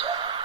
faster.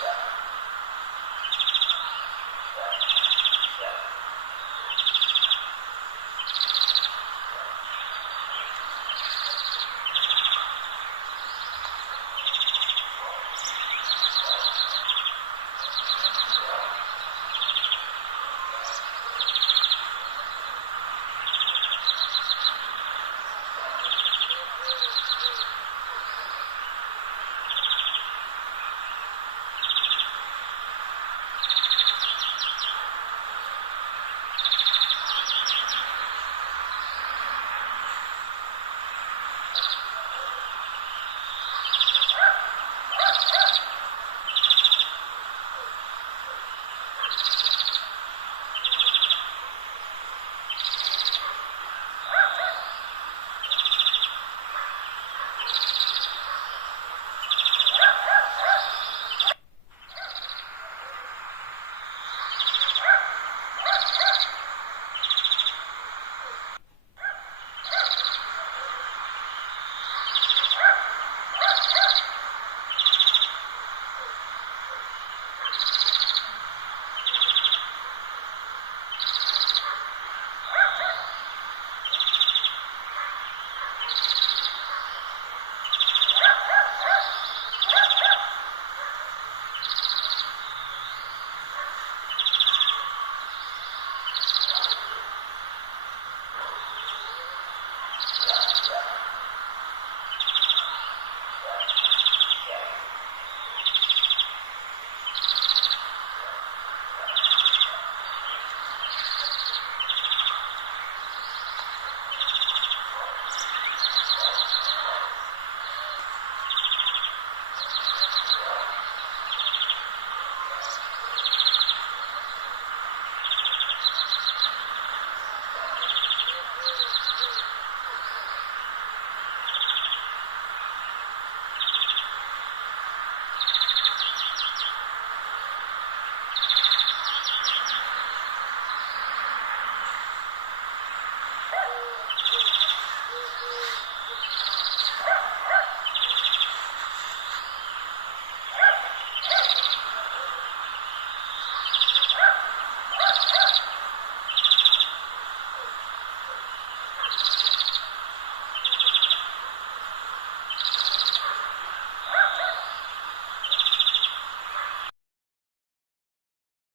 Master. Russia.